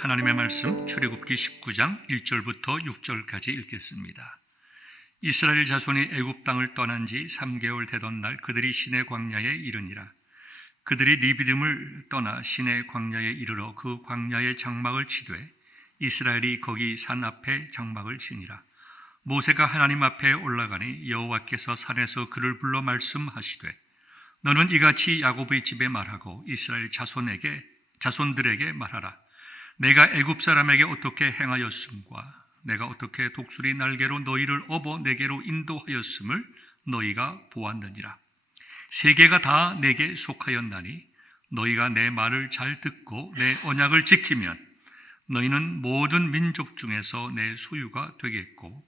하나님의 말씀 출애굽기 19장 1절부터 6절까지 읽겠습니다. 이스라엘 자손이 애굽 땅을 떠난 지 3개월 되던 날 그들이 시내 광야에 이르니라. 그들이 리비딤을 떠나 시내 광야에 이르러 그 광야에 장막을 치되 이스라엘이 거기 산 앞에 장막을 치니라. 모세가 하나님 앞에 올라가니 여호와께서 산에서 그를 불러 말씀하시되 너는 이같이 야곱의 집에 말하고 이스라엘 자손들에게 말하라. 내가 애굽 사람에게 어떻게 행하였음과 내가 어떻게 독수리 날개로 너희를 업어 내게로 인도하였음을 너희가 보았느니라. 세계가 다 내게 속하였나니 너희가 내 말을 잘 듣고 내 언약을 지키면 너희는 모든 민족 중에서 내 소유가 되겠고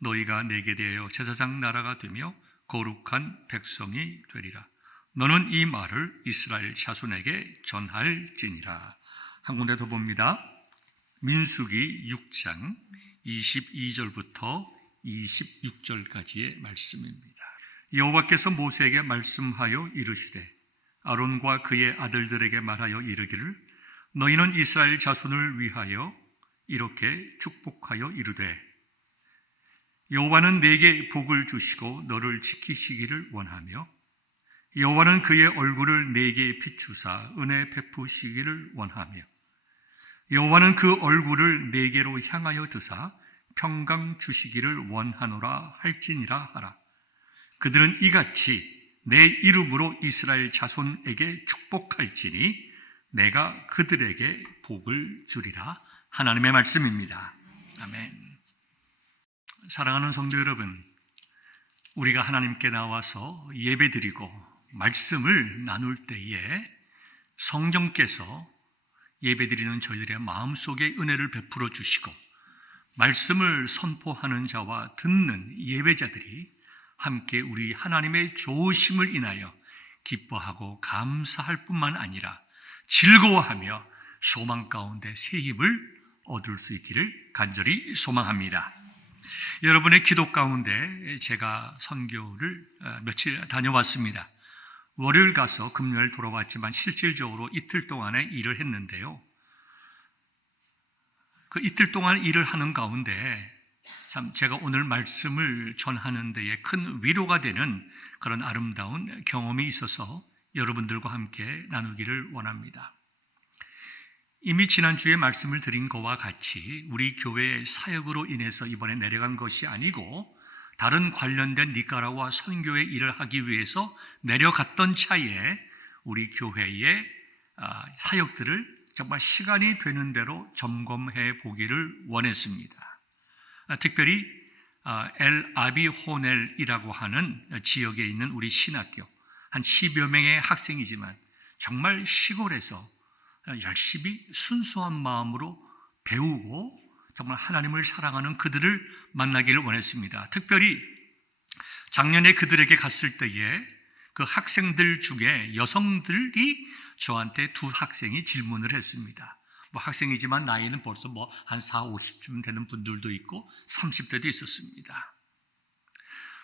너희가 내게 대하여 제사장 나라가 되며 거룩한 백성이 되리라. 너는 이 말을 이스라엘 자손에게 전할지니라. 한 군데 더 봅니다. 민수기 6장 22절부터 26절까지의 말씀입니다. 여호와께서 모세에게 말씀하여 이르시되 아론과 그의 아들들에게 말하여 이르기를 너희는 이스라엘 자손을 위하여 이렇게 축복하여 이르되 여호와는 내게 복을 주시고 너를 지키시기를 원하며 여호와는 그의 얼굴을 내게 비추사 은혜 베푸시기를 원하며 여호와는 그 얼굴을 내게로 향하여 드사 평강 주시기를 원하노라 할지니라 하라. 그들은 이같이 내 이름으로 이스라엘 자손에게 축복할지니 내가 그들에게 복을 주리라. 하나님의 말씀입니다. 아멘. 사랑하는 성도 여러분, 우리가 하나님께 나와서 예배드리고 말씀을 나눌 때에 성령께서 예배드리는 저희들의 마음속에 은혜를 베풀어 주시고 말씀을 선포하는 자와 듣는 예배자들이 함께 우리 하나님의 좋으심을 인하여 기뻐하고 감사할 뿐만 아니라 즐거워하며 소망 가운데 새 힘을 얻을 수 있기를 간절히 소망합니다. 여러분의 기도 가운데 제가 선교를 며칠 다녀왔습니다. 월요일 가서 금요일 돌아왔지만 실질적으로 이틀 동안의 일을 했는데요. 그 이틀 동안 일을 하는 가운데 참 제가 오늘 말씀을 전하는 데에 큰 위로가 되는 그런 아름다운 경험이 있어서 여러분들과 함께 나누기를 원합니다. 이미 지난주에 말씀을 드린 것과 같이 우리 교회의 사역으로 인해서 이번에 내려간 것이 아니고 다른 관련된 니카라구아 선교의 일을 하기 위해서 내려갔던 차에 우리 교회의 사역들을 정말 시간이 되는 대로 점검해 보기를 원했습니다. 특별히 엘 아비호넬이라고 하는 지역에 있는 우리 신학교 한 10여 명의 학생이지만 정말 시골에서 열심히 순수한 마음으로 배우고 정말 하나님을 사랑하는 그들을 만나기를 원했습니다. 특별히 작년에 그들에게 갔을 때에 그 학생들 중에 여성들이 저한테 두 학생이 질문을 했습니다. 학생이지만 나이는 벌써 한 40, 50쯤 되는 분들도 있고 30대도 있었습니다.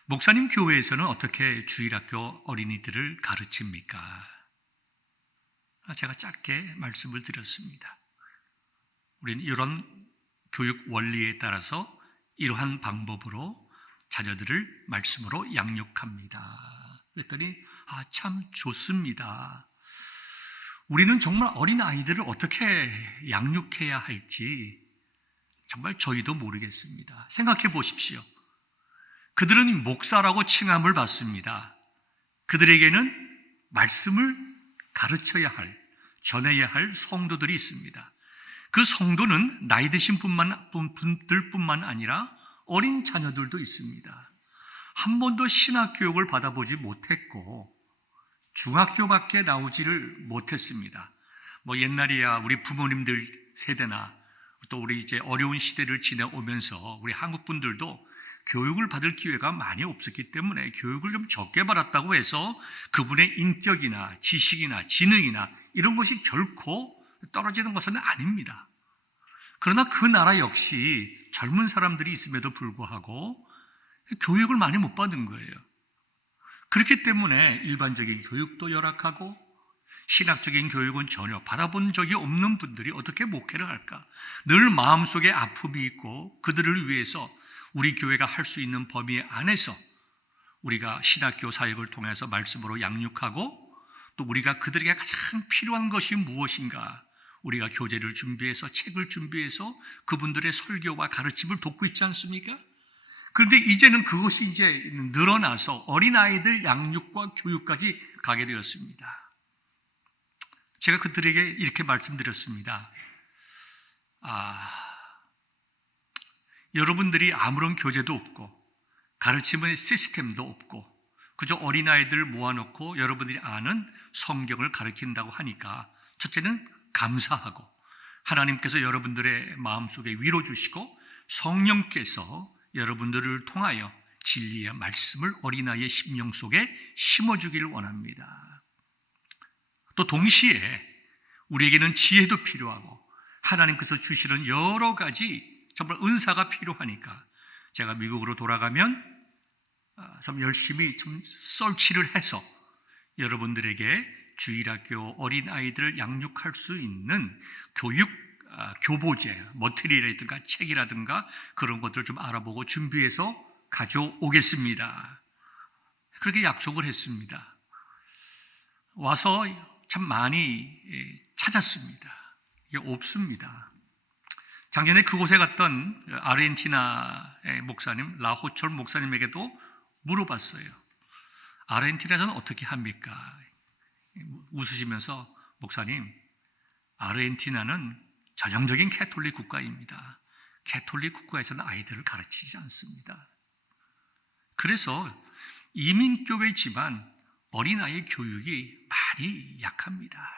목사님 교회에서는 어떻게 주일학교 어린이들을 가르칩니까? 제가 짧게 말씀을 드렸습니다. 우리는 이런 교육 원리에 따라서 이러한 방법으로 자녀들을 말씀으로 양육합니다. 그랬더니 참 좋습니다. 우리는 정말 어린 아이들을 어떻게 양육해야 할지 정말 저희도 모르겠습니다. 생각해 보십시오. 그들은 목사라고 칭함을 받습니다. 그들에게는 말씀을 가르쳐야 할, 전해야 할 성도들이 있습니다. 그 성도는 나이 드신 분들뿐만 아니라 어린 자녀들도 있습니다. 한 번도 신학교육을 받아보지 못했고 중학교밖에 나오지를 못했습니다. 옛날이야 우리 부모님들 세대나 또 우리 이제 어려운 시대를 지내오면서 우리 한국 분들도 교육을 받을 기회가 많이 없었기 때문에 교육을 좀 적게 받았다고 해서 그분의 인격이나 지식이나 지능이나 이런 것이 결코 떨어지는 것은 아닙니다. 그러나 그 나라 역시 젊은 사람들이 있음에도 불구하고 교육을 많이 못 받은 거예요. 그렇기 때문에 일반적인 교육도 열악하고 신학적인 교육은 전혀 받아본 적이 없는 분들이 어떻게 목회를 할까? 늘 마음속에 아픔이 있고 그들을 위해서 우리 교회가 할 수 있는 범위 안에서 우리가 신학교 사역을 통해서 말씀으로 양육하고 또 우리가 그들에게 가장 필요한 것이 무엇인가? 우리가 교재를 준비해서 책을 준비해서 그분들의 설교와 가르침을 돕고 있지 않습니까? 그런데 이제는 그것이 이제 늘어나서 어린아이들 양육과 교육까지 가게 되었습니다. 제가 그들에게 이렇게 말씀드렸습니다. 여러분들이 아무런 교재도 없고 가르침의 시스템도 없고 그저 어린아이들 모아놓고 여러분들이 아는 성경을 가르친다고 하니까 첫째는 감사하고 하나님께서 여러분들의 마음속에 위로 주시고 성령께서 여러분들을 통하여 진리의 말씀을 어린아이의 심령 속에 심어주기를 원합니다. 또 동시에 우리에게는 지혜도 필요하고 하나님께서 주시는 여러 가지 정말 은사가 필요하니까 제가 미국으로 돌아가면 좀 열심히 좀 설치를 해서 여러분들에게 주일학교 어린아이들을 양육할 수 있는 교육 교보제, 머티리얼이라든가 책이라든가 그런 것들을 좀 알아보고 준비해서 가져오겠습니다. 그렇게 약속을 했습니다. 와서 참 많이 찾았습니다. 이게 없습니다. 작년에 그곳에 갔던 아르헨티나의 목사님, 라호철 목사님에게도 물어봤어요. 아르헨티나에서는 어떻게 합니까? 웃으시면서 목사님, 아르헨티나는 전형적인 캐톨릭 국가입니다. 캐톨릭 국가에서는 아이들을 가르치지 않습니다. 그래서 이민교회 집안 어린아이 교육이 많이 약합니다.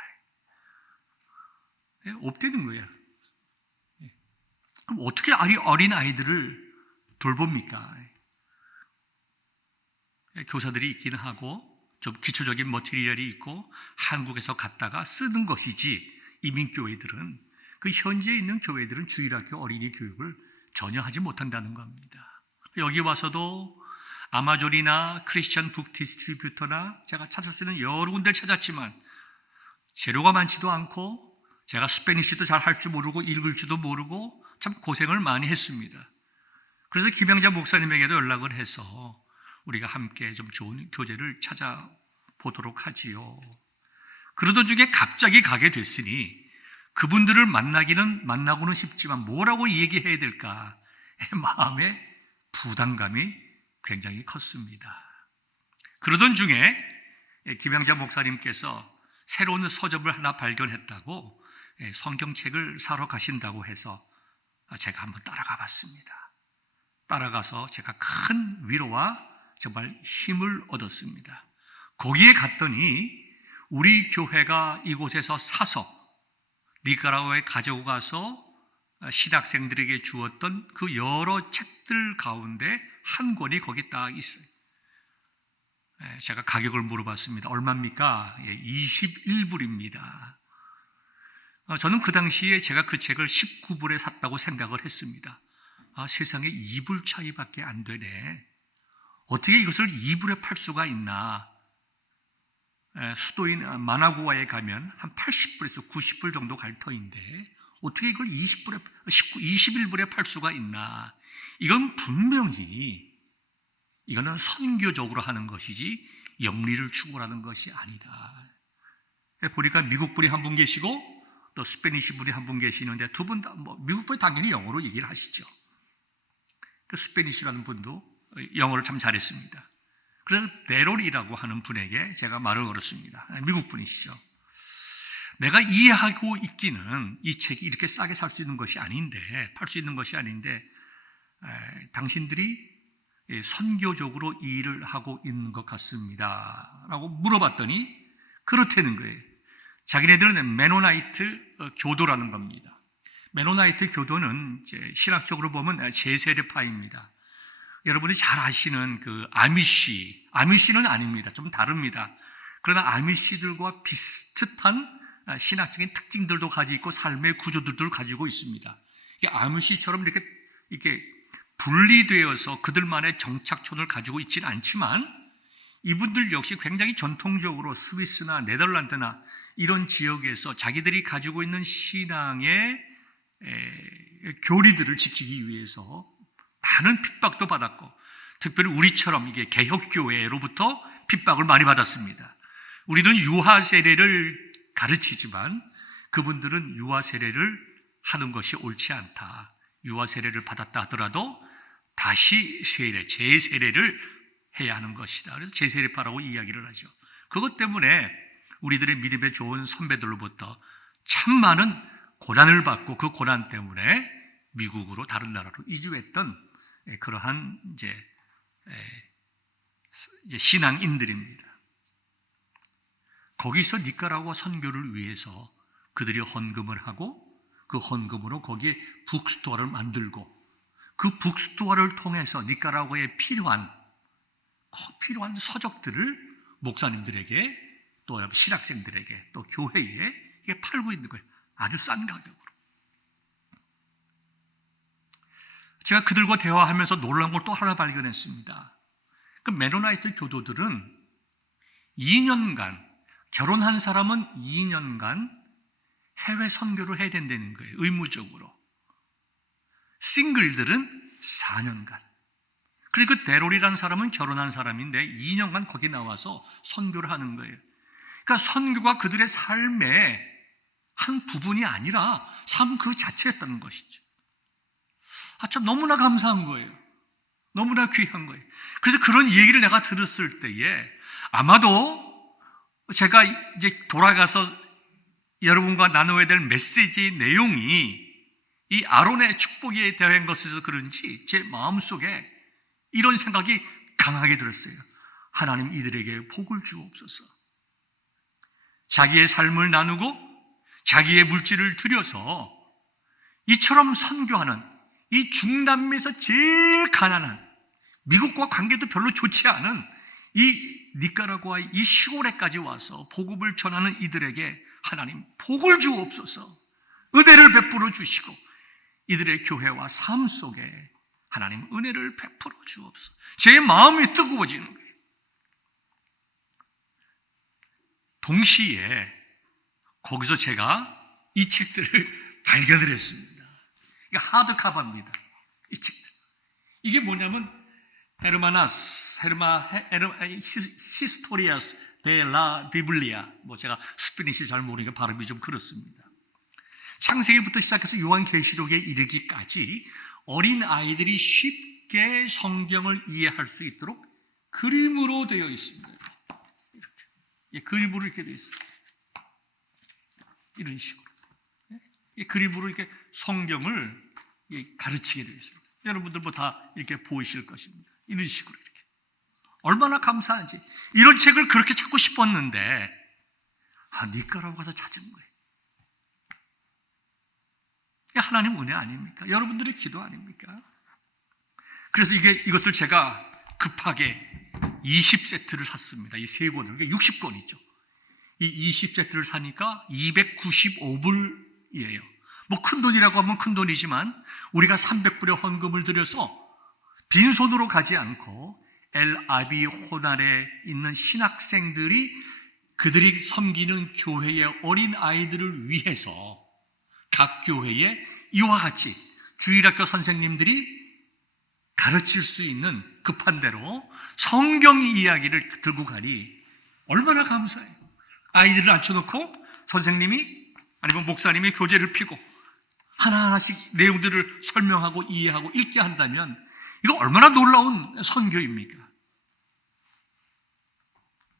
없대는 거예요. 그럼 어떻게 어린아이들을 돌봅니까? 교사들이 있기는 하고 좀 기초적인 머티리얼이 있고 한국에서 갔다가 쓰는 것이지 이민교회들은 그 현지에 있는 교회들은 주일학교 어린이 교육을 전혀 하지 못한다는 겁니다. 여기 와서도 아마존이나 크리스천 북 디스트리뷰터나 제가 찾을 수 있는 여러 군데를 찾았지만 재료가 많지도 않고 제가 스페니쉬도 잘 할 줄 모르고 읽을 줄도 모르고 참 고생을 많이 했습니다. 그래서 김영자 목사님에게도 연락을 해서 우리가 함께 좀 좋은 교재를 찾아보도록 하지요. 그러던 중에 갑자기 가게 됐으니 그분들을 만나고는 싶지만 뭐라고 얘기해야 될까 마음에 부담감이 굉장히 컸습니다. 그러던 중에 김영자 목사님께서 새로운 서적을 하나 발견했다고 성경책을 사러 가신다고 해서 제가 한번 따라가 봤습니다. 따라가서 제가 큰 위로와 정말 힘을 얻었습니다. 거기에 갔더니 우리 교회가 이곳에서 사서 니카라과에 가지고 가서 신학생들에게 주었던 그 여러 책들 가운데 한 권이 거기 딱 있어요. 제가 가격을 물어봤습니다. 얼마입니까? 21불입니다. 저는 그 당시에 제가 그 책을 19불에 샀다고 생각을 했습니다. 세상에 2불 차이밖에 안 되네. 어떻게 이것을 2불에 팔 수가 있나? 수도인 마나구아에 가면 한 80불에서 90불 정도 갈 터인데 어떻게 이걸 21불에 팔 수가 있나? 이건 분명히 이거는 선교적으로 하는 것이지 영리를 추구하는 것이 아니다. 보니까 미국 분이 한 분 계시고 또 스페니쉬 분이 한 분 계시는데 두 분 다 미국 분이 당연히 영어로 얘기를 하시죠. 그 스페니쉬라는 분도 영어를 참 잘했습니다. 그래서 데롤이라고 하는 분에게 제가 말을 걸었습니다. 미국 분이시죠. 내가 이해하고 있기는 이 책이 이렇게 싸게 살 수 있는 것이 아닌데, 팔 수 있는 것이 아닌데, 당신들이 선교적으로 일을 하고 있는 것 같습니다. 라고 물어봤더니 그렇다는 거예요. 자기네들은 메노나이트 교도라는 겁니다. 메노나이트 교도는 이제 신학적으로 보면 제세례파입니다. 여러분이 잘 아시는 그 아미시는 아닙니다. 좀 다릅니다. 그러나 아미시들과 비슷한 신학적인 특징들도 가지고 있고 삶의 구조들도 가지고 있습니다. 아미시처럼 이렇게 분리되어서 그들만의 정착촌을 가지고 있지는 않지만 이분들 역시 굉장히 전통적으로 스위스나 네덜란드나 이런 지역에서 자기들이 가지고 있는 신앙의 교리들을 지키기 위해서 많은 핍박도 받았고, 특별히 우리처럼 이게 개혁교회로부터 핍박을 많이 받았습니다. 우리는 유아 세례를 가르치지만 그분들은 유아 세례를 하는 것이 옳지 않다. 유아 세례를 받았다 하더라도 다시 세례, 재세례를 해야 하는 것이다. 그래서 재세례파라고 이야기를 하죠. 그것 때문에 우리들의 믿음에 좋은 선배들로부터 참 많은 고난을 받고, 그 고난 때문에 미국으로, 다른 나라로 이주했던 그러한 이제 신앙인들입니다. 거기서 니카라구아 선교를 위해서 그들이 헌금을 하고, 그 헌금으로 거기에 북스토어를 만들고, 그 북스토어를 통해서 니카라구아에 필요한 서적들을 목사님들에게, 또 신학생들에게, 또 교회에 팔고 있는 거예요. 아주 싼 가격으로. 제가 그들과 대화하면서 놀라운 걸 또 하나 발견했습니다. 그 메노나이트 교도들은 2년간, 결혼한 사람은 2년간 해외 선교를 해야 된다는 거예요. 의무적으로. 싱글들은 4년간. 그리고 데롤이라는 사람은 결혼한 사람인데 2년간 거기 나와서 선교를 하는 거예요. 그러니까 선교가 그들의 삶의 한 부분이 아니라 삶 그 자체였다는 것이죠. 참 너무나 감사한 거예요. 너무나 귀한 거예요. 그래서 그런 얘기를 내가 들었을 때에 아마도 제가 이제 돌아가서 여러분과 나누어야 될 메시지 내용이 이 아론의 축복에 대한 것에서 그런지 제 마음속에 이런 생각이 강하게 들었어요. 하나님 이들에게 복을 주옵소서. 자기의 삶을 나누고 자기의 물질을 들여서 이처럼 선교하는 이 중남미에서 제일 가난한, 미국과 관계도 별로 좋지 않은 이 니카라구아 이 시골에까지 와서 복음을 전하는 이들에게 하나님 복을 주옵소서. 은혜를 베풀어 주시고 이들의 교회와 삶 속에 하나님 은혜를 베풀어 주옵소서. 제 마음이 뜨거워지는 거예요. 동시에 거기서 제가 이 책들을 발견을 했습니다. 이게 하드카바입니다. 이 책들. 이게 뭐냐면 히스토리아스 데 라 비블리아. 제가 스페니시 잘 모르니까 발음이 좀 그렇습니다. 창세기부터 시작해서 요한계시록에 이르기까지 어린 아이들이 쉽게 성경을 이해할 수 있도록 그림으로 되어 있습니다. 이렇게 그림으로 이렇게 되어 있어요. 이런 식으로 그림으로 이렇게 성경을 가르치게 되어 있습니다. 여러분들 다 이렇게 보이실 것입니다. 이런 식으로 이렇게. 얼마나 감사한지. 이런 책을 그렇게 찾고 싶었는데 니카라구아 가서 찾은 거예요. 하나님 은혜 아닙니까? 여러분들의 기도 아닙니까? 그래서 이것을 제가 급하게 20세트를 샀습니다. 이 세 권을. 그러니까 60권이죠. 이 20세트를 사니까 295불이에요. 큰 돈이라고 하면 큰 돈이지만 우리가 300불의 헌금을 들여서 빈손으로 가지 않고 엘-아비 호날에 있는 신학생들이 그들이 섬기는 교회의 어린 아이들을 위해서 각 교회에 이와 같이 주일학교 선생님들이 가르칠 수 있는 급한 대로 성경 이야기를 들고 가니 얼마나 감사해요. 아이들을 앉혀놓고 선생님이 아니면 목사님이 교재를 펴고 하나하나씩 내용들을 설명하고 이해하고 읽게 한다면 이거 얼마나 놀라운 선교입니까?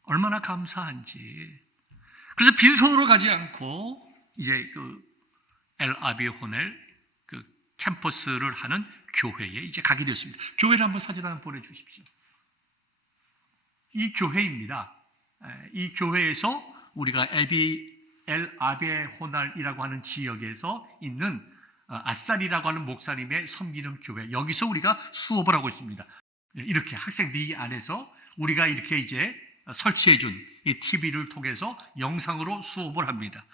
얼마나 감사한지. 그래서 빈손으로 가지 않고 이제 엘-아비 호넬 캠퍼스를 하는 교회에 이제 가게 됐습니다. 교회를 한번 사진 한번 보내주십시오. 이 교회입니다. 이 교회에서 우리가 엘-아비 호날이라고 하는 지역에서 있는 아살이라고 하는 목사님의 섬기는 교회, 여기서 우리가 수업을 하고 있습니다. 이렇게 학생들이 안에서 우리가 이렇게 이제 설치해준 이 TV를 통해서 영상으로 수업을 합니다.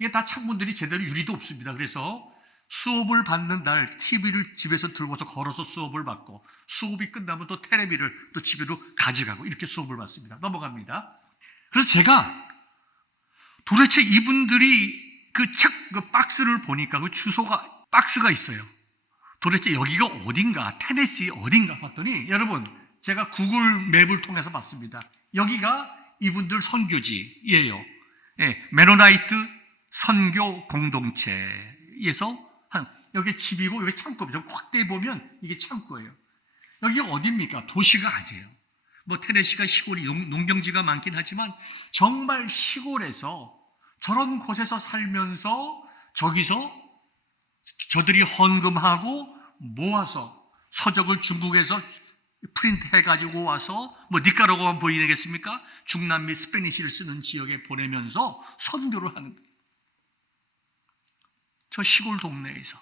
이게 다 창문들이 제대로 유리도 없습니다. 그래서 수업을 받는 날 TV를 집에서 들고서 걸어서 수업을 받고 수업이 끝나면 또 텔레비를 또 집에로 가져가고 이렇게 수업을 받습니다. 넘어갑니다. 그래서 제가 도대체 이분들이 그 박스를 보니까 그 주소가, 박스가 있어요. 도대체 여기가 어딘가, 테네시 어딘가 봤더니, 여러분, 제가 구글 맵을 통해서 봤습니다. 여기가 이분들 선교지예요. 예, 메노나이트 선교 공동체에서 여기 집이고 여기 창고입니다. 확대해 보면 이게 창고예요. 여기가 어딥니까? 도시가 아니에요. 뭐 테네시가 시골이 농경지가 많긴 하지만 정말 시골에서 저런 곳에서 살면서 저기서 저들이 헌금하고 모아서 서적을 중국에서 프린트 해가지고 와서 뭐 니카라과만 보이겠습니까? 중남미 스페니시를 쓰는 지역에 보내면서 선교를 하는 거예요. 저 시골 동네에서.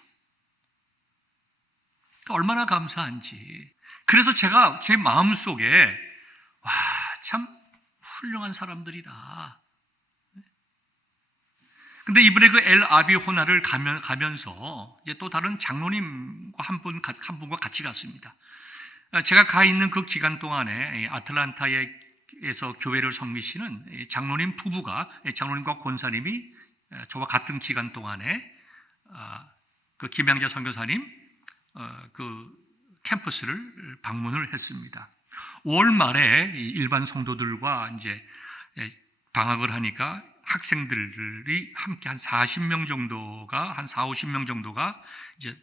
얼마나 감사한지. 그래서 제가 제 마음속에 와, 참 훌륭한 사람들이다. 근데 이번에 그 엘 아비호나를 가면서 이제 또 다른 장로님과 한 분과 같이 갔습니다. 제가 가 있는 그 기간 동안에 아틀란타에서 교회를 섬기시는 장로님 부부가, 장로님과 권사님이 저와 같은 기간 동안에 그 김양자 선교사님 그 캠퍼스를 방문을 했습니다. 5월 말에 일반 성도들과 이제 방학을 하니까 학생들이 함께 한 40명 정도가, 한 50명 정도가 이제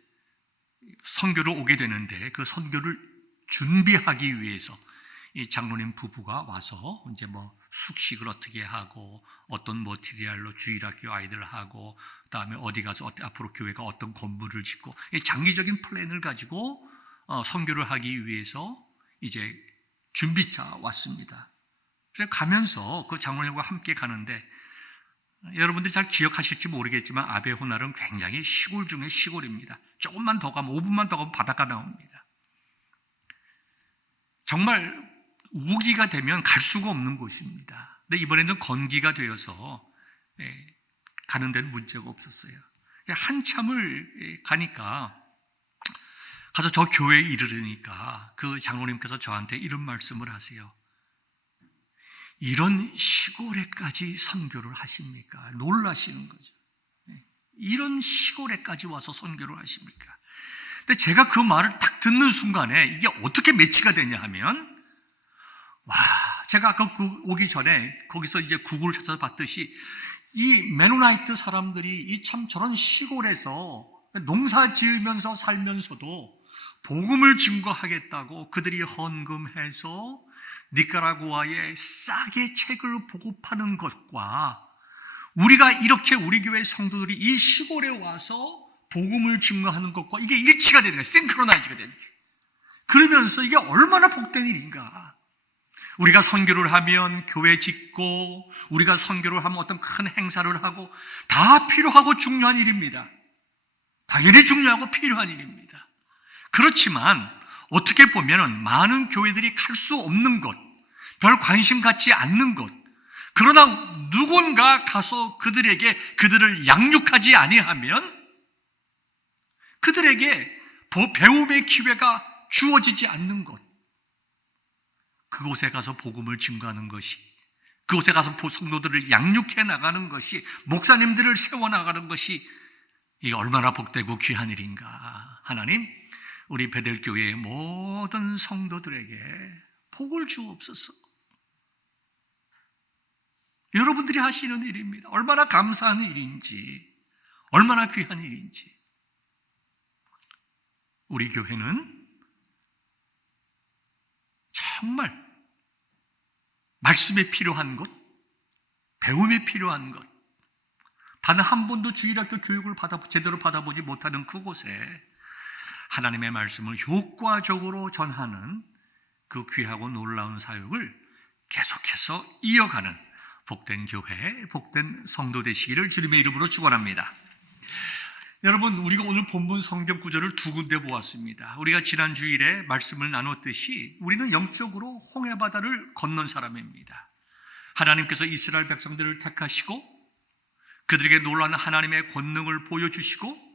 선교를 오게 되는데, 그 선교를 준비하기 위해서 이 장로님 부부가 와서 이제 뭐 숙식을 어떻게 하고, 어떤 머티리얼로 주일학교 아이들 하고, 그다음에 어디 가서 앞으로 교회가 어떤 건물을 짓고, 이 장기적인 플랜을 가지고 선교를 하기 위해서 이제 준비차 왔습니다. 그래서 가면서 그 장로님과 함께 가는데, 여러분들이 잘 기억하실지 모르겠지만 아베호날은 굉장히 시골 중에 시골입니다. 조금만 더 가면, 5분만 더 가면 바닷가 나옵니다. 정말 우기가 되면 갈 수가 없는 곳입니다. 근데 이번에는 건기가 되어서 가는 데는 문제가 없었어요. 한참을 가니까, 가서 저 교회에 이르르니까 그 장로님께서 저한테 이런 말씀을 하세요. 이런 시골에까지 선교를 하십니까? 놀라시는 거죠. 이런 시골에까지 와서 선교를 하십니까? 근데 제가 그 말을 딱 듣는 순간에 이게 어떻게 매치가 되냐 하면, 와, 제가 아까 오기 전에 거기서 이제 구글을 찾아서 봤듯이 이 메노나이트 사람들이 이 참 저런 시골에서 농사 지으면서 살면서도 복음을 증거하겠다고 그들이 헌금해서 니카라구아에 싸게 책을 보급하는 것과, 우리가 이렇게 우리 교회 성도들이 이 시골에 와서 복음을 증거하는 것과 이게 일치가 되는 거예요. 싱크로나이즈가 되는 거예요. 그러면서 이게 얼마나 복된 일인가. 우리가 선교를 하면 교회 짓고, 우리가 선교를 하면 어떤 큰 행사를 하고, 다 필요하고 중요한 일입니다. 당연히 중요하고 필요한 일입니다. 그렇지만 어떻게 보면 많은 교회들이 갈 수 없는 것, 별 관심 갖지 않는 것, 그러나 누군가 가서 그들을 양육하지 아니하면 그들에게 배움의 기회가 주어지지 않는 것, 그곳에 가서 복음을 증거하는 것이, 그곳에 가서 성도들을 양육해 나가는 것이, 목사님들을 세워나가는 것이, 이게 얼마나 복되고 귀한 일인가. 하나님, 우리 베델교회의 모든 성도들에게 복을 주옵소서. 여러분들이 하시는 일입니다. 얼마나 감사한 일인지, 얼마나 귀한 일인지. 우리 교회는 정말 말씀에 필요한 것, 배움에 필요한 것, 단 한 번도 주일학교 교육을 제대로 받아보지 못하는 그곳에 하나님의 말씀을 효과적으로 전하는 그 귀하고 놀라운 사역을 계속해서 이어가는 복된 교회, 복된 성도 되시기를 주님의 이름으로 축원합니다. 여러분, 우리가 오늘 본문 성경 구절을 두 군데 보았습니다. 우리가 지난 주일에 말씀을 나눴듯이 우리는 영적으로 홍해바다를 건넌 사람입니다. 하나님께서 이스라엘 백성들을 택하시고 그들에게 놀라운 하나님의 권능을 보여주시고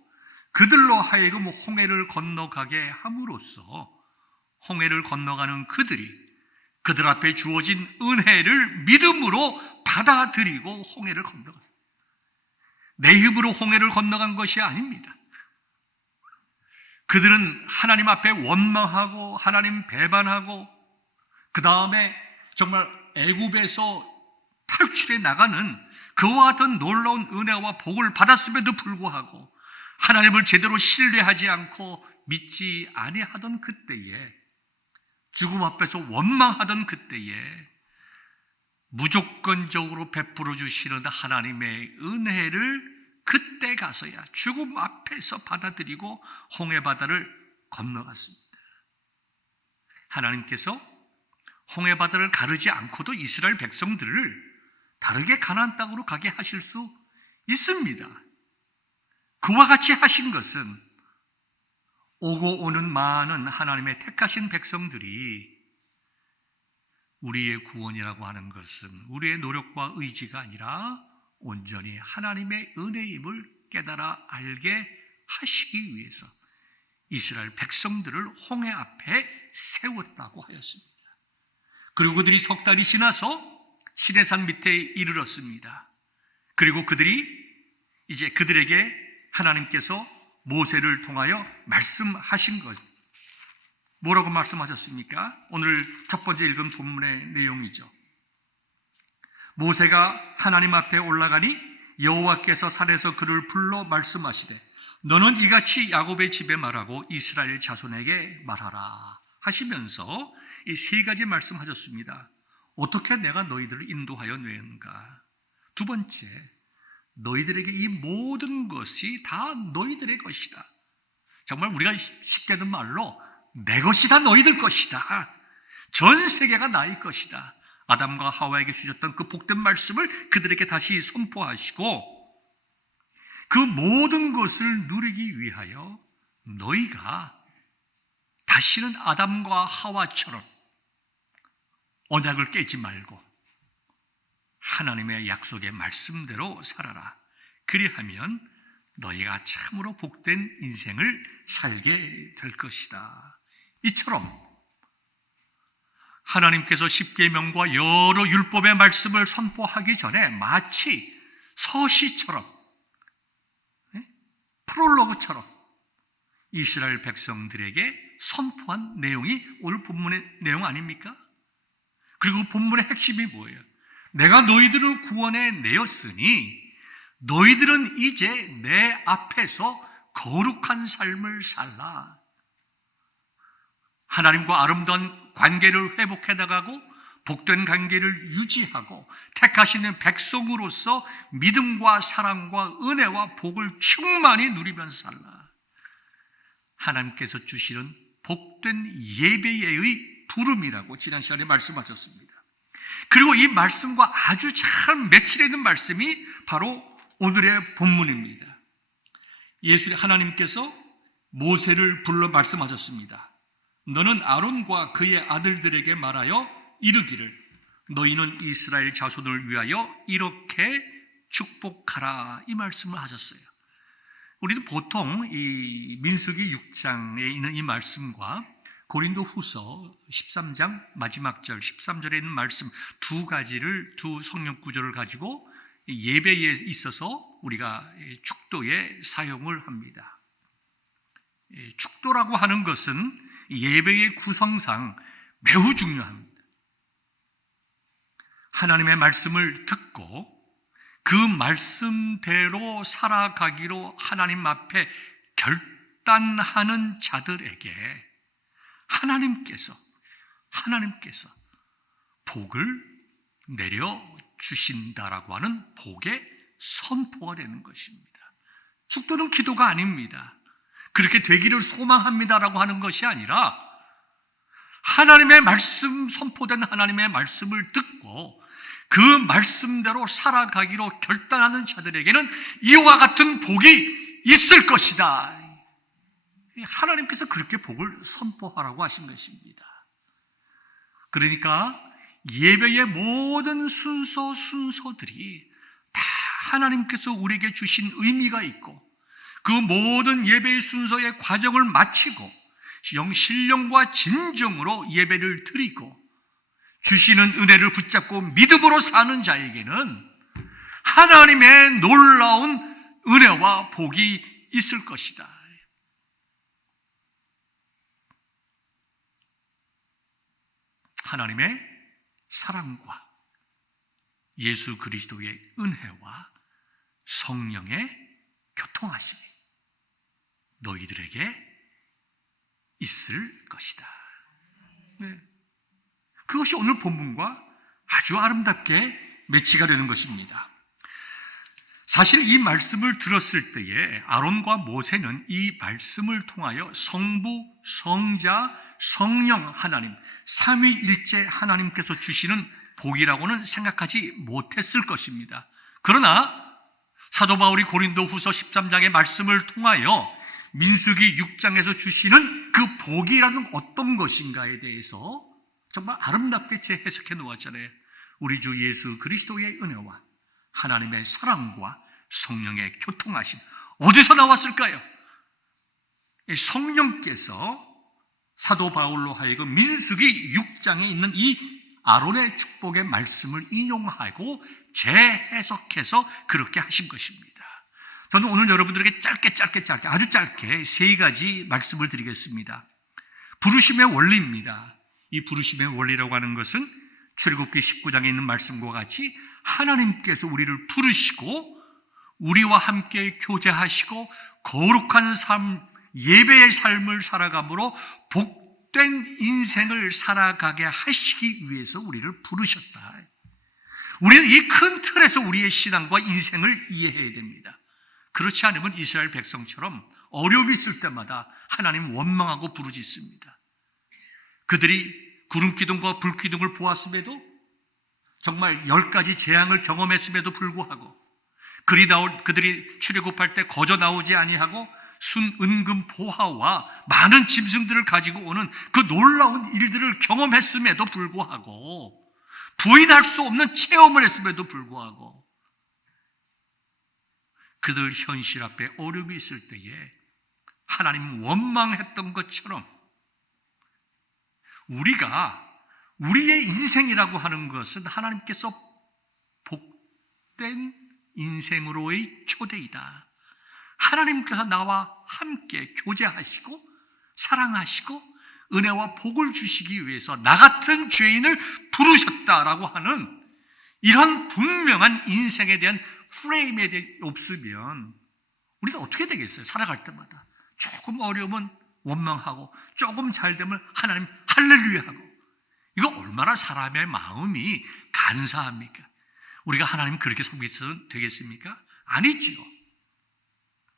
그들로 하여금 홍해를 건너가게 함으로써 홍해를 건너가는 그들이 그들 앞에 주어진 은혜를 믿음으로 받아들이고 홍해를 건너갔어요. 내 힘으로 홍해를 건너간 것이 아닙니다. 그들은 하나님 앞에 원망하고 하나님 배반하고 그 다음에 정말 애굽에서 탈출해 나가는 그와 같은 놀라운 은혜와 복을 받았음에도 불구하고 하나님을 제대로 신뢰하지 않고 믿지 아니하던 그때에, 죽음 앞에서 원망하던 그때에 무조건적으로 베풀어 주시는 하나님의 은혜를 그때 가서야 죽음 앞에서 받아들이고 홍해바다를 건너갔습니다. 하나님께서 홍해바다를 가르지 않고도 이스라엘 백성들을 다르게 가나안 땅으로 가게 하실 수 있습니다. 그와 같이 하신 것은 오고 오는 많은 하나님의 택하신 백성들이 우리의 구원이라고 하는 것은 우리의 노력과 의지가 아니라 온전히 하나님의 은혜임을 깨달아 알게 하시기 위해서 이스라엘 백성들을 홍해 앞에 세웠다고 하였습니다. 그리고 그들이 석 달이 지나서 시내산 밑에 이르렀습니다. 그리고 그들이 이제 그들에게 하나님께서 모세를 통하여 말씀하신 것, 뭐라고 말씀하셨습니까? 오늘 첫 번째 읽은 본문의 내용이죠. 모세가 하나님 앞에 올라가니 여호와께서 산에서 그를 불러 말씀하시되 너는 이같이 야곱의 집에 말하고 이스라엘 자손에게 말하라 하시면서 이 세 가지 말씀하셨습니다. 어떻게 내가 너희들을 인도하여 뇌는가? 두 번째, 너희들에게 이 모든 것이 다 너희들의 것이다. 정말 우리가 쉽게 하는 말로 내 것이다, 너희들 것이다. 전 세계가 나의 것이다. 아담과 하와에게 주셨던 그 복된 말씀을 그들에게 다시 선포하시고 그 모든 것을 누리기 위하여 너희가 다시는 아담과 하와처럼 언약을 깨지 말고 하나님의 약속의 말씀대로 살아라. 그리하면 너희가 참으로 복된 인생을 살게 될 것이다. 이처럼 하나님께서 십계명과 여러 율법의 말씀을 선포하기 전에 마치 서시처럼, 프롤로그처럼 이스라엘 백성들에게 선포한 내용이 오늘 본문의 내용 아닙니까? 그리고 본문의 핵심이 뭐예요? 내가 너희들을 구원해 내었으니 너희들은 이제 내 앞에서 거룩한 삶을 살라. 하나님과 아름다운 관계를 회복해 나가고 복된 관계를 유지하고 택하시는 백성으로서 믿음과 사랑과 은혜와 복을 충만히 누리면서 살라. 하나님께서 주시는 복된 예배의 부름이라고 지난 시간에 말씀하셨습니다. 그리고 이 말씀과 아주 잘 매치되어 있는 말씀이 바로 오늘의 본문입니다. 하나님께서 모세를 불러 말씀하셨습니다. 너는 아론과 그의 아들들에게 말하여 이르기를 너희는 이스라엘 자손을 위하여 이렇게 축복하라, 이 말씀을 하셨어요. 우리도 보통 이 민수기 6장에 있는 이 말씀과 고린도 후서 13장 마지막 절 13절에 있는 말씀 두 가지를, 두 성경 구절을 가지고 예배에 있어서 우리가 축도에 사용을 합니다. 축도라고 하는 것은 예배의 구성상 매우 중요합니다. 하나님의 말씀을 듣고 그 말씀대로 살아가기로 하나님 앞에 결단하는 자들에게 하나님께서 복을 내려주신다라고 하는 복의 선포가 되는 것입니다. 축도는 기도가 아닙니다. 그렇게 되기를 소망합니다라고 하는 것이 아니라 하나님의 말씀, 선포된 하나님의 말씀을 듣고 그 말씀대로 살아가기로 결단하는 자들에게는 이와 같은 복이 있을 것이다. 하나님께서 그렇게 복을 선포하라고 하신 것입니다. 그러니까 예배의 모든 순서들이 다 하나님께서 우리에게 주신 의미가 있고 그 모든 예배의 순서의 과정을 마치고 신령과 진정으로 예배를 드리고 주시는 은혜를 붙잡고 믿음으로 사는 자에게는 하나님의 놀라운 은혜와 복이 있을 것이다. 하나님의 사랑과 예수 그리스도의 은혜와 성령의 교통하심이 너희들에게 있을 것이다. 네. 그것이 오늘 본문과 아주 아름답게 매치가 되는 것입니다. 사실 이 말씀을 들었을 때에 아론과 모세는 이 말씀을 통하여 성부, 성자, 성령 하나님, 삼위일체 하나님께서 주시는 복이라고는 생각하지 못했을 것입니다. 그러나 사도 바울이 고린도후서 13장의 말씀을 통하여 민수기 6장에서 주시는 그 복이라는 어떤 것인가에 대해서 정말 아름답게 재해석해 놓았잖아요. 우리 주 예수 그리스도의 은혜와 하나님의 사랑과 성령의 교통하심, 어디서 나왔을까요? 성령께서 사도 바울로 하여금 민수기 6장에 있는 이 아론의 축복의 말씀을 인용하고 재해석해서 그렇게 하신 것입니다. 저는 오늘 여러분들에게 짧게 아주 짧게 세 가지 말씀을 드리겠습니다. 부르심의 원리입니다. 이 부르심의 원리라고 하는 것은 출애굽기 19장에 있는 말씀과 같이 하나님께서 우리를 부르시고 우리와 함께 교제하시고 거룩한 삶, 예배의 삶을 살아감으로 복된 인생을 살아가게 하시기 위해서 우리를 부르셨다. 우리는 이 큰 틀에서 우리의 신앙과 인생을 이해해야 됩니다. 그렇지 않으면 이스라엘 백성처럼 어려움이 있을 때마다 하나님 원망하고 부르짖습니다. 그들이 구름기둥과 불기둥을 보았음에도, 정말 10가지 재앙을 경험했음에도 불구하고, 그들이 출애굽할 때 거저 나오지 아니하고 순, 은금, 보화와 많은 짐승들을 가지고 오는 그 놀라운 일들을 경험했음에도 불구하고, 부인할 수 없는 체험을 했음에도 불구하고, 그들 현실 앞에 어려움이 있을 때에 하나님 원망했던 것처럼 우리의 인생이라고 하는 것은 하나님께서 복된 인생으로의 초대이다. 하나님께서 나와 함께 교제하시고 사랑하시고 은혜와 복을 주시기 위해서 나 같은 죄인을 부르셨다라고 하는 이런 분명한 인생에 대한 프레임에 대해 없으면 우리가 어떻게 되겠어요? 살아갈 때마다 조금 어려우면 원망하고 조금 잘 되면 하나님 할렐루야 하고, 이거 얼마나 사람의 마음이 간사합니까? 우리가 하나님 그렇게 섬기서는 되겠습니까? 아니지요.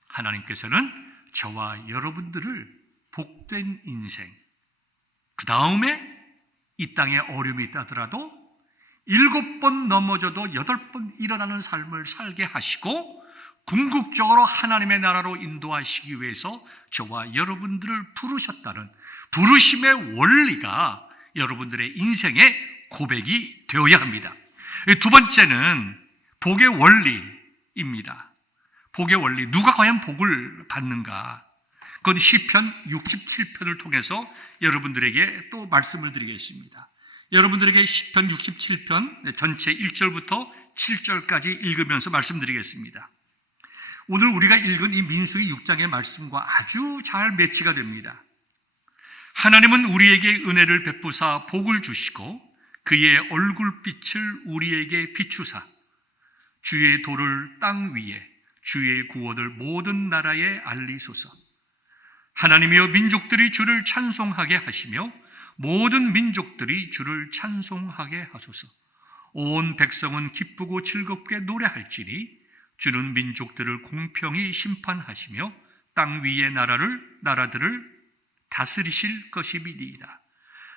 하나님께서는 저와 여러분들을 복된 인생, 그 다음에 이 땅에 어려움이 있다더라도 7번 넘어져도 8번 일어나는 삶을 살게 하시고 궁극적으로 하나님의 나라로 인도하시기 위해서 저와 여러분들을 부르셨다는 부르심의 원리가 여러분들의 인생의 고백이 되어야 합니다. 두 번째는 복의 원리입니다. 복의 원리, 누가 과연 복을 받는가? 그건 시편 67편을 통해서 여러분들에게 또 말씀을 드리겠습니다. 여러분들에게 시편 67편 전체 1절부터 7절까지 읽으면서 말씀드리겠습니다. 오늘 우리가 읽은 이 민수기 6장의 말씀과 아주 잘 매치가 됩니다. 하나님은 우리에게 은혜를 베푸사 복을 주시고 그의 얼굴빛을 우리에게 비추사 주의 도를 땅 위에 주의 구원을 모든 나라에 알리소서. 하나님이여, 민족들이 주를 찬송하게 하시며 모든 민족들이 주를 찬송하게 하소서. 온 백성은 기쁘고 즐겁게 노래할지니 주는 민족들을 공평히 심판하시며 땅 위의 나라들을 다스리실 것이니이다.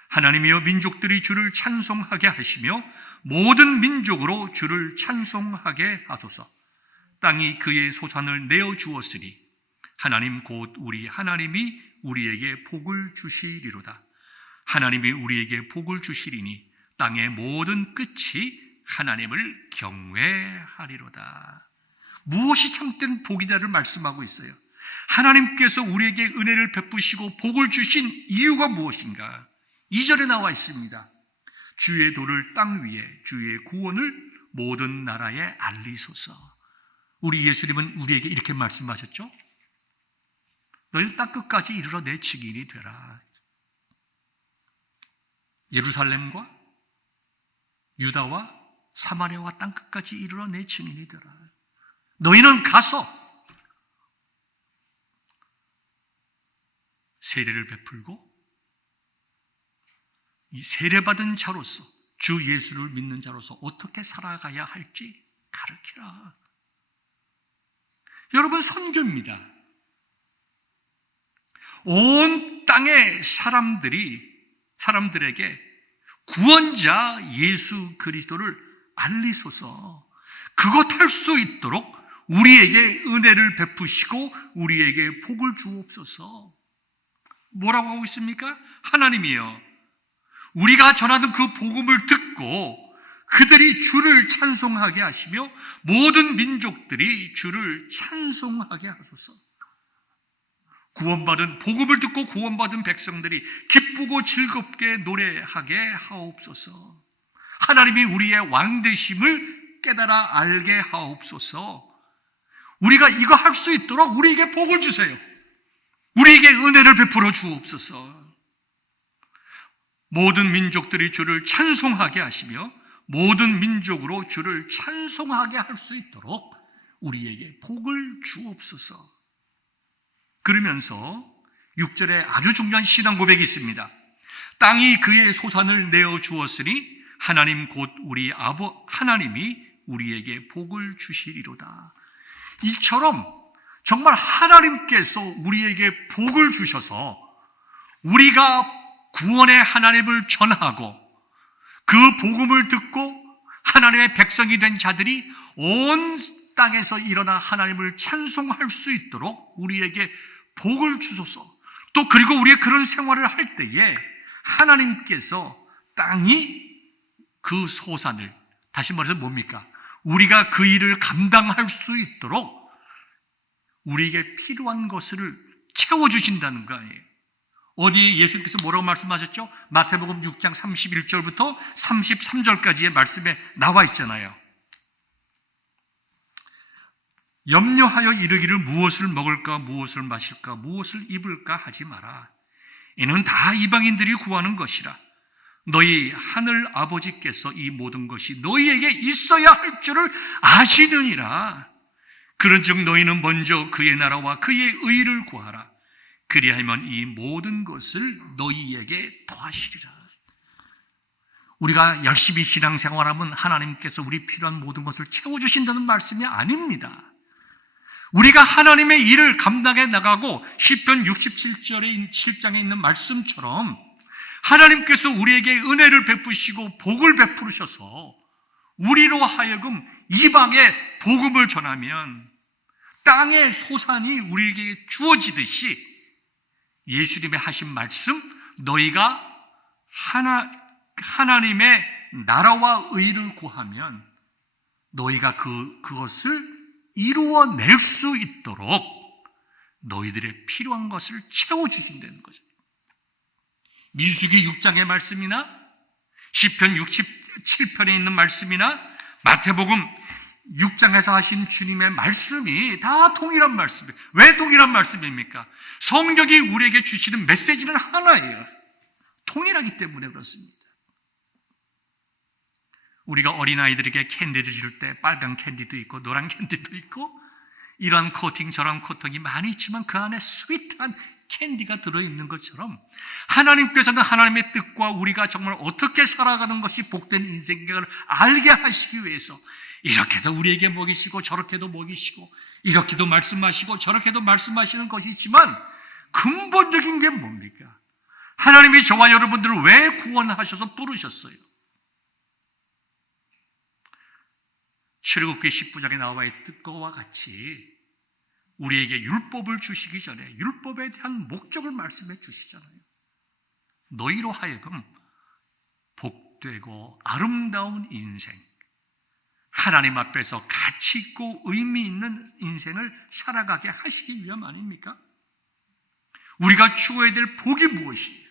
하나님이여, 민족들이 주를 찬송하게 하시며 모든 민족으로 주를 찬송하게 하소서. 땅이 그의 소산을 내어주었으니 하나님 곧 우리 하나님이 우리에게 복을 주시리로다. 하나님이 우리에게 복을 주시리니 땅의 모든 끝이 하나님을 경외하리로다. 무엇이 참된 복이다를 말씀하고 있어요. 하나님께서 우리에게 은혜를 베푸시고 복을 주신 이유가 무엇인가? 2절에 나와 있습니다. 주의 도를 땅 위에, 주의 구원을 모든 나라에 알리소서. 우리 예수님은 우리에게 이렇게 말씀하셨죠. 너희 땅 끝까지 이르러 내 증인이 되라. 예루살렘과 유다와 사마리아와 땅 끝까지 이르러 내 증인이 되라. 너희는 가서 세례를 베풀고 이 세례받은 자로서, 주 예수를 믿는 자로서 어떻게 살아가야 할지 가르치라. 여러분, 선교입니다. 온 땅의 사람들에게 구원자 예수 그리스도를 알리소서. 그것 할 수 있도록 우리에게 은혜를 베푸시고 우리에게 복을 주옵소서. 뭐라고 하고 있습니까? 하나님이여, 우리가 전하는 그 복음을 듣고 그들이 주를 찬송하게 하시며 모든 민족들이 주를 찬송하게 하소서. 복음을 듣고 구원받은 백성들이 기쁘고 즐겁게 노래하게 하옵소서. 하나님이 우리의 왕되심을 깨달아 알게 하옵소서. 우리가 이거 할 수 있도록 우리에게 복을 주세요. 우리에게 은혜를 베풀어 주옵소서. 모든 민족들이 주를 찬송하게 하시며 모든 민족으로 주를 찬송하게 할 수 있도록 우리에게 복을 주옵소서. 그러면서 6절에 아주 중요한 신앙 고백이 있습니다. 땅이 그의 소산을 내어 주었으니 하나님 곧 우리 하나님이 우리에게 복을 주시리로다. 이처럼 정말 하나님께서 우리에게 복을 주셔서 우리가 구원의 하나님을 전하고 그 복음을 듣고 하나님의 백성이 된 자들이 온 땅에서 일어나 하나님을 찬송할 수 있도록 우리에게 복을 주소서. 또 그리고 우리가 그런 생활을 할 때에 하나님께서 땅이 그 소산을, 다시 말해서 뭡니까? 우리가 그 일을 감당할 수 있도록 우리에게 필요한 것을 채워주신다는 거예요. 어디에 예수님께서 뭐라고 말씀하셨죠? 마태복음 6장 31절부터 33절까지의 말씀에 나와 있잖아요. 염려하여 이르기를 무엇을 먹을까, 무엇을 마실까, 무엇을 입을까 하지 마라. 이는 다 이방인들이 구하는 것이라. 너희 하늘 아버지께서 이 모든 것이 너희에게 있어야 할 줄을 아시느니라. 그런즉 너희는 먼저 그의 나라와 그의 의를 구하라. 그리하면 이 모든 것을 너희에게 더하시리라. 우리가 열심히 신앙생활하면 하나님께서 우리 필요한 모든 것을 채워주신다는 말씀이 아닙니다. 우리가 하나님의 일을 감당해 나가고 시편 67장에 있는 말씀처럼 하나님께서 우리에게 은혜를 베푸시고 복을 베푸셔서 우리로 하여금 이방에 복음을 전하면 땅의 소산이 우리에게 주어지듯이 예수님의 하신 말씀, 너희가 하나님의 나라와 의를 구하면 너희가 그것을 이루어낼 수 있도록 너희들의 필요한 것을 채워주신다는 거죠. 민수기 6장의 말씀이나 시편 67편에 있는 말씀이나 마태복음 6장에서 하신 주님의 말씀이 다 동일한 말씀이에요. 왜 동일한 말씀입니까? 성경이 우리에게 주시는 메시지는 하나예요. 동일하기 때문에 그렇습니다. 우리가 어린아이들에게 캔디를 줄 때 빨간 캔디도 있고 노란 캔디도 있고 이런 코팅 저런 코팅이 많이 있지만 그 안에 스윗한 캔디가 들어있는 것처럼 하나님께서는 하나님의 뜻과 우리가 정말 어떻게 살아가는 것이 복된 인생을 알게 하시기 위해서 이렇게도 우리에게 먹이시고 저렇게도 먹이시고 이렇게도 말씀하시고 저렇게도 말씀하시는 것이지만 근본적인 게 뭡니까? 하나님이 저와 여러분들을 왜 구원하셔서 부르셨어요? 출애굽기 19장에 나와 있던 것과 같이 우리에게 율법을 주시기 전에 율법에 대한 목적을 말씀해 주시잖아요. 너희로 하여금 복되고 아름다운 인생, 하나님 앞에서 가치 있고 의미 있는 인생을 살아가게 하시기 위함 아닙니까? 우리가 추구해야 될 복이 무엇이에요?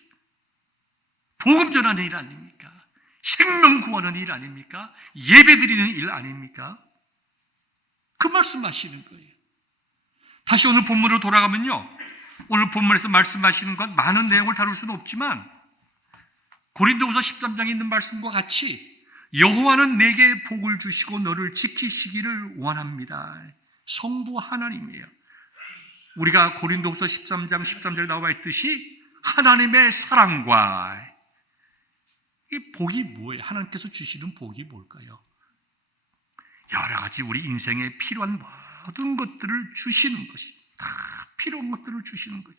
복음 전하는 일 아닙니까? 생명 구하는 일 아닙니까? 예배 드리는 일 아닙니까? 그 말씀하시는 거예요. 다시 오늘 본문으로 돌아가면요, 오늘 본문에서 말씀하시는 것 많은 내용을 다룰 수는 없지만 고린도후서 13장에 있는 말씀과 같이 여호와는 내게 복을 주시고 너를 지키시기를 원합니다. 성부 하나님이에요. 우리가 고린도후서 13장 13절에 나와 있듯이 하나님의 사랑과 이 복이 뭐예요? 하나님께서 주시는 복이 뭘까요? 여러 가지 우리 인생에 필요한 모든 것들을 주시는 것이, 다 필요한 것들을 주시는 거죠.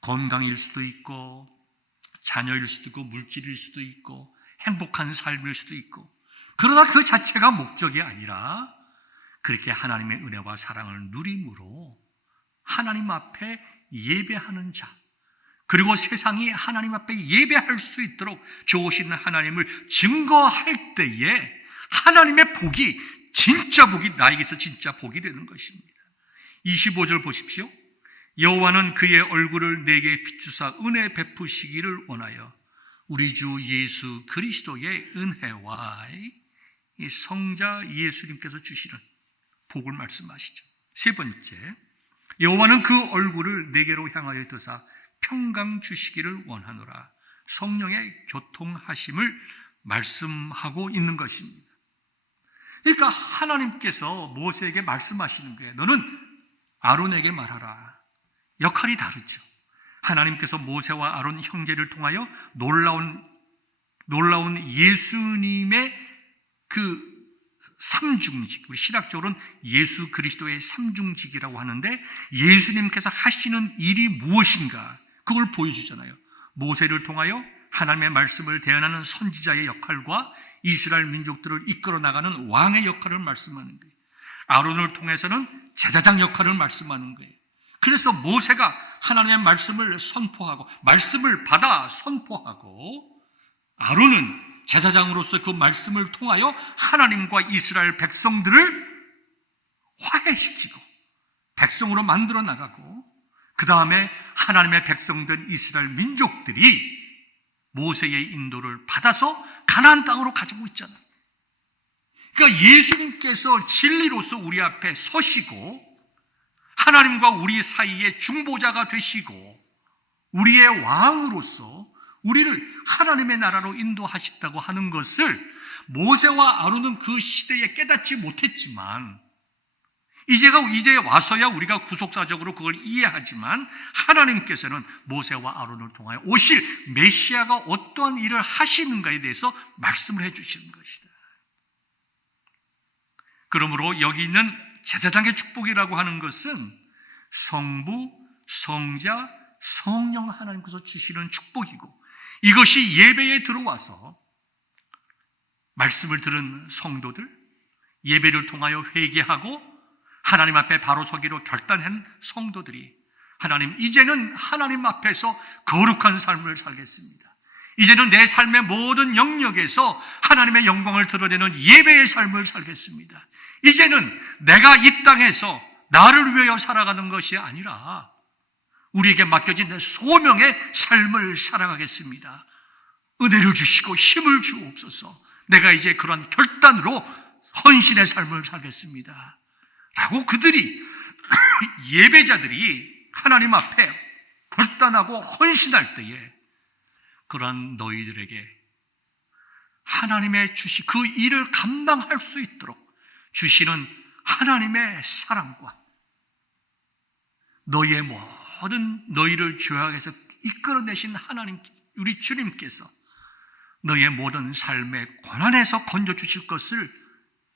건강일 수도 있고 자녀일 수도 있고 물질일 수도 있고 행복한 삶일 수도 있고, 그러나 그 자체가 목적이 아니라 그렇게 하나님의 은혜와 사랑을 누림으로 하나님 앞에 예배하는 자, 그리고 세상이 하나님 앞에 예배할 수 있도록 좋으신 하나님을 증거할 때에 하나님의 복이, 진짜 복이 나에게서 진짜 복이 되는 것입니다. 25절 보십시오. 여호와는 그의 얼굴을 내게 비추사 은혜 베푸시기를 원하여 우리 주 예수 그리스도의 은혜와 이 성자 예수님께서 주시는 복을 말씀하시죠. 세 번째, 여호와는 그 얼굴을 내게로 향하여 드사 평강 주시기를 원하노라. 성령의 교통하심을 말씀하고 있는 것입니다. 그러니까 하나님께서 모세에게 말씀하시는 거예요. 너는 아론에게 말하라. 역할이 다르죠. 하나님께서 모세와 아론 형제를 통하여 놀라운 예수님의 그 삼중직, 우리 신학적으로는 예수 그리스도의 삼중직이라고 하는데, 예수님께서 하시는 일이 무엇인가 그걸 보여주잖아요. 모세를 통하여 하나님의 말씀을 대언하는 선지자의 역할과 이스라엘 민족들을 이끌어 나가는 왕의 역할을 말씀하는 거예요. 아론을 통해서는 제사장 역할을 말씀하는 거예요. 그래서 모세가 하나님의 말씀을 선포하고 말씀을 받아 선포하고, 아론은 제사장으로서 그 말씀을 통하여 하나님과 이스라엘 백성들을 화해시키고 백성으로 만들어 나가고, 그 다음에 하나님의 백성된 이스라엘 민족들이 모세의 인도를 받아서 가나안 땅으로 가지고 있잖아요. 그러니까 예수님께서 진리로서 우리 앞에 서시고 하나님과 우리 사이에 중보자가 되시고 우리의 왕으로서 우리를 하나님의 나라로 인도하셨다고 하는 것을 모세와 아론은 그 시대에 깨닫지 못했지만, 이제 와서야 우리가 구속사적으로 그걸 이해하지만, 하나님께서는 모세와 아론을 통하여 오실 메시아가 어떠한 일을 하시는가에 대해서 말씀을 해주시는 것이다. 그러므로 여기 있는 제사장의 축복이라고 하는 것은 성부, 성자, 성령 하나님께서 주시는 축복이고, 이것이 예배에 들어와서 말씀을 들은 성도들, 예배를 통하여 회개하고 하나님 앞에 바로 서기로 결단한 성도들이, 하나님, 이제는 하나님 앞에서 거룩한 삶을 살겠습니다. 이제는 내 삶의 모든 영역에서 하나님의 영광을 드러내는 예배의 삶을 살겠습니다. 이제는 내가 이 땅에서 나를 위하여 살아가는 것이 아니라 우리에게 맡겨진 소명의 삶을 살아가겠습니다. 은혜를 주시고 힘을 주옵소서. 내가 이제 그런 결단으로 헌신의 삶을 살겠습니다 라고 그들이, 예배자들이 하나님 앞에 결단하고 헌신할 때에 그러한 너희들에게 하나님의 그 일을 감당할 수 있도록 주시는 하나님의 사랑과 너희를 죄악에서 이끌어내신 하나님, 우리 주님께서 너희의 모든 삶의 고난에서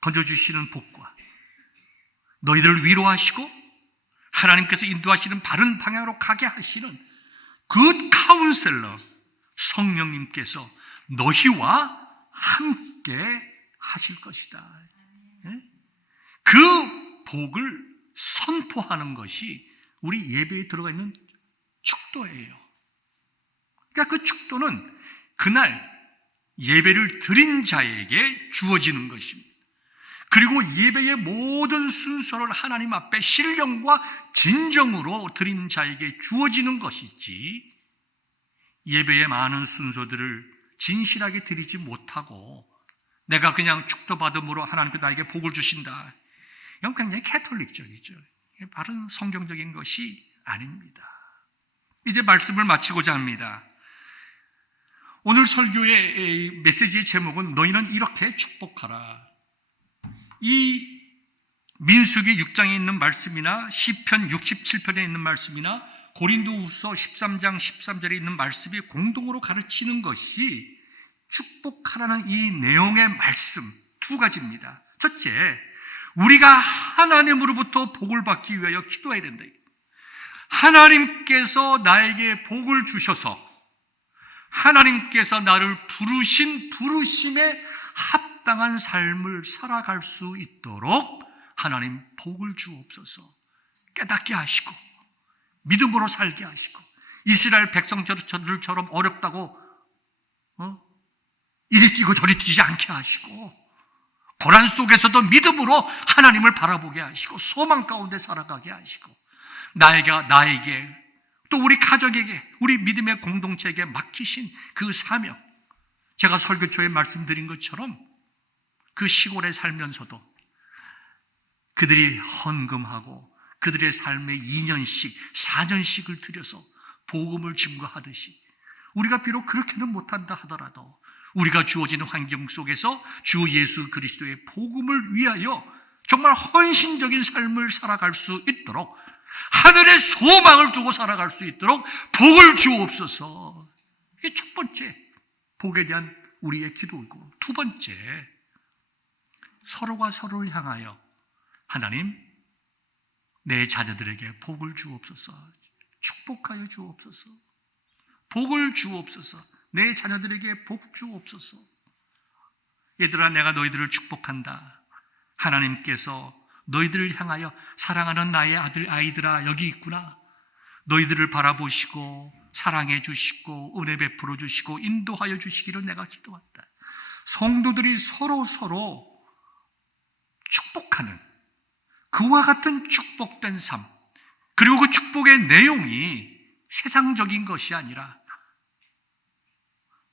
건져주시는 복과 너희들을 위로하시고 하나님께서 인도하시는 바른 방향으로 가게 하시는 그 카운셀러 성령님께서 너희와 함께 하실 것이다. 그 복을 선포하는 것이 우리 예배에 들어가 있는 축도예요. 그러니까 그 축도는 그날 예배를 드린 자에게 주어지는 것입니다. 그리고 예배의 모든 순서를 하나님 앞에 신령과 진정으로 드린 자에게 주어지는 것이지, 예배의 많은 순서들을 진실하게 드리지 못하고 내가 그냥 축도받음으로 하나님께 나에게 복을 주신다, 이건 굉장히 캐톨릭적이죠. 바른 성경적인 것이 아닙니다. 이제 말씀을 마치고자 합니다. 오늘 설교의 메시지의 제목은 너희는 이렇게 축복하라. 이 민수기 6장에 있는 말씀이나 시편 67편에 있는 말씀이나 고린도후서 13장 13절에 있는 말씀이 공동으로 가르치는 것이 축복하라는 이 내용의 말씀 두 가지입니다. 첫째, 우리가 하나님으로부터 복을 받기 위하여 기도해야 된다. 하나님께서 나에게 복을 주셔서 하나님께서 나를 부르신 부르심에 합당한 삶을 살아갈 수 있도록 하나님 복을 주옵소서. 깨닫게 하시고 믿음으로 살게 하시고 이스라엘 백성들처럼 어렵다고 이리 뛰고 저리 뛰지 않게 하시고 고난 속에서도 믿음으로 하나님을 바라보게 하시고 소망 가운데 살아가게 하시고 나에게 또 우리 가족에게 우리 믿음의 공동체에게 맡기신 그 사명, 제가 설교 초에 말씀드린 것처럼 그 시골에 살면서도 그들이 헌금하고 그들의 삶에 2년씩 4년씩을 들여서 복음을 증거하듯이 우리가 비록 그렇게는 못한다 하더라도 우리가 주어지는 환경 속에서 주 예수 그리스도의 복음을 위하여 정말 헌신적인 삶을 살아갈 수 있도록, 하늘의 소망을 두고 살아갈 수 있도록 복을 주옵소서. 이게 첫 번째 복에 대한 우리의 기도이고, 두 번째, 서로가 서로를 향하여 하나님 내 자녀들에게 복을 주옵소서, 축복하여 주옵소서, 복을 주옵소서, 내 자녀들에게 복 주옵소서. 얘들아, 내가 너희들을 축복한다. 하나님께서 너희들을 향하여 사랑하는 나의 아이들아 여기 있구나. 너희들을 바라보시고 사랑해 주시고 은혜 베풀어 주시고 인도하여 주시기를 내가 기도한다. 성도들이 서로 축복하는 그와 같은 축복된 삶, 그리고 그 축복의 내용이 세상적인 것이 아니라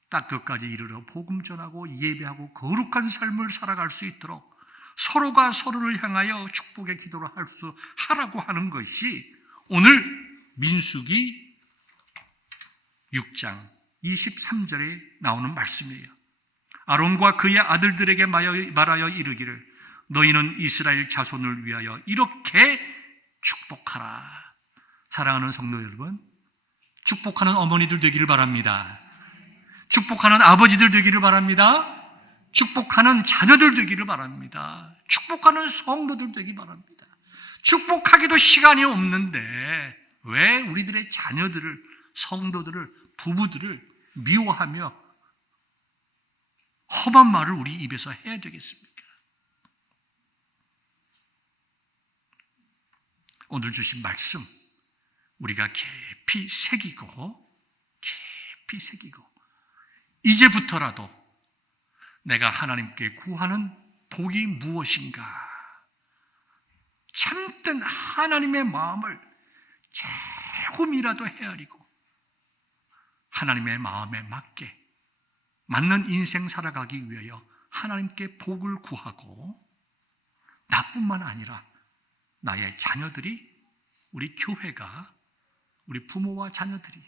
딱 끝까지 이르러 복음 전하고 예배하고 거룩한 삶을 살아갈 수 있도록 서로가 서로를 향하여 축복의 기도를 하라고 하는 것이 오늘 민수기 6장 23절에 나오는 말씀이에요. 아론과 그의 아들들에게 말하여 이르기를 너희는 이스라엘 자손을 위하여 이렇게 축복하라. 사랑하는 성도 여러분, 축복하는 어머니들 되기를 바랍니다. 축복하는 아버지들 되기를 바랍니다. 축복하는 자녀들 되기를 바랍니다. 축복하는 성도들 되기 바랍니다. 축복하기도 시간이 없는데 왜 우리들의 자녀들을, 성도들을, 부부들을 미워하며 험한 말을 우리 입에서 해야 되겠습니까? 오늘 주신 말씀 우리가 깊이 새기고 이제부터라도 내가 하나님께 구하는 복이 무엇인가, 참된 하나님의 마음을 조금이라도 헤아리고 하나님의 마음에 맞는 인생 살아가기 위하여 하나님께 복을 구하고, 나뿐만 아니라 나의 자녀들이, 우리 교회가, 우리 부모와 자녀들이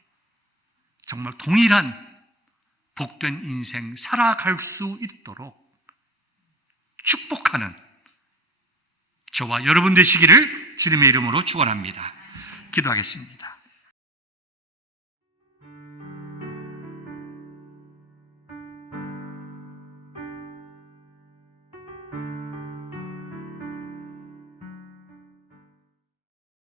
정말 동일한 복된 인생 살아갈 수 있도록 축복하는 저와 여러분 되시기를 주님의 이름으로 축원합니다. 기도하겠습니다.